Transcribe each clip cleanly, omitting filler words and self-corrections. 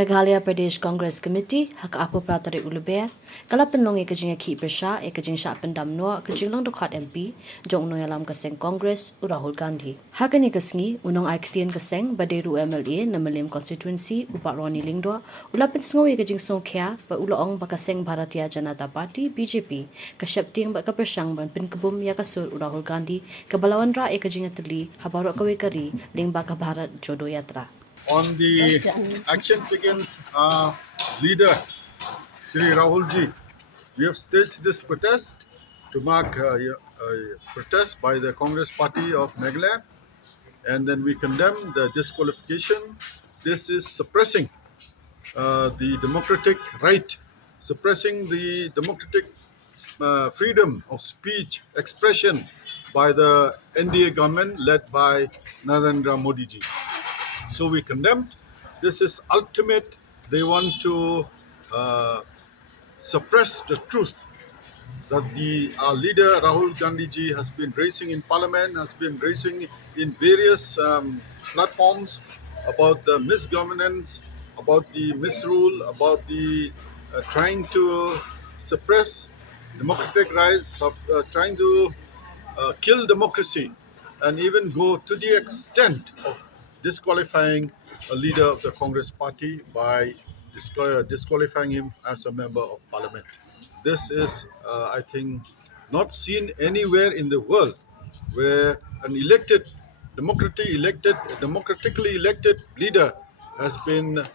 Meghalaya Pradesh Congress Committee hak apo pratari ulube kalapan long ekajing ki Pyrshang ekajing shapan damno ekajing long dokhat MP jong no yalam kaseng Congress Rahul Gandhi hakani kasngi unong aikthien kaseng baderu MLA namalim constituency upa Ronnie Lyngdoh ulapin sngo ekajing songkhya ba ulong bakaseng Bharatiya Janata Party BJP ka Sheptieng ba ka Pyrshang ban Pynkbun yakasur Rahul Gandhi ka balawan ra ekajing atli habaro kawekari lingba ka Bharat Jodo Yatra. On the action against our leader, Shri Rahulji, we have staged this protest to mark a protest by the Congress Party of Meghalaya, and then we condemn the disqualification. This is suppressing the democratic right, suppressing the democratic freedom of speech, expression by the NDA government led by Narendra Modi ji. So we condemned. This is ultimate. They want to suppress the truth that our leader Rahul Gandhi ji has been raising in Parliament, has been raising in various platforms about the misgovernance, about the misrule, about the trying to suppress democratic rights, trying to kill democracy, and even go to the extent of disqualifying a leader of the Congress Party by disqualifying him as a member of Parliament. This is, I think, not seen anywhere in the world where an democratically elected leader has been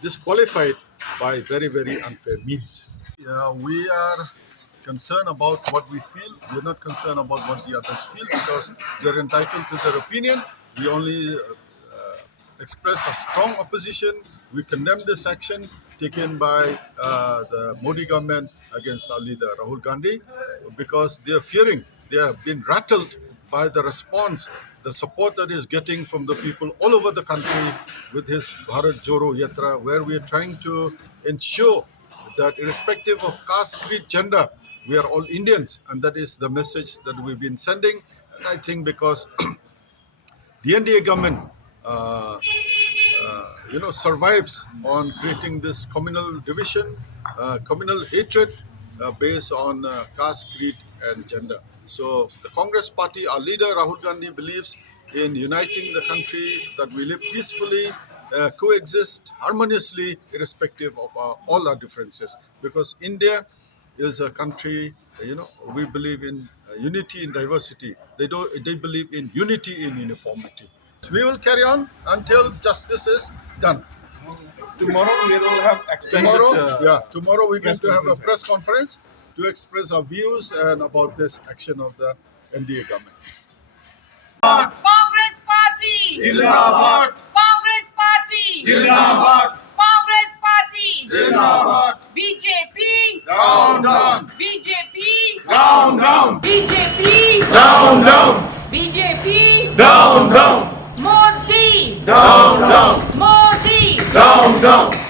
disqualified by very, very unfair means. We are concerned about what we feel. We're not concerned about what the others feel because they're entitled to their opinion. We only express a strong opposition. We condemn this action taken by the Modi government against our leader Rahul Gandhi because they are fearing, they have been rattled by the response, the support that is getting from the people all over the country with his Bharat Jodo Yatra, where we are trying to ensure that irrespective of caste, creed, gender, we are all Indians, and that is the message that we've been sending. And I think because the NDA government, survives on creating this communal division, communal hatred based on caste, creed, and gender. So the Congress Party, our leader Rahul Gandhi, believes in uniting the country, that we live peacefully, coexist harmoniously, irrespective of all our differences. Because India is a country, we believe in unity in diversity. They believe in unity in uniformity. We will carry on until justice is done. Tomorrow we will have extended. Tomorrow we're going to have a press conference to express our views and about this action of the NDA government. Congress Party! Zindabad! Congress Party! Zindabad! Congress Party! Zindabad! BJP! Down, down! BJP! Down, down! BJP! Down, down! BJP! Down, down! Modi! Down, down! Modi! Down, down!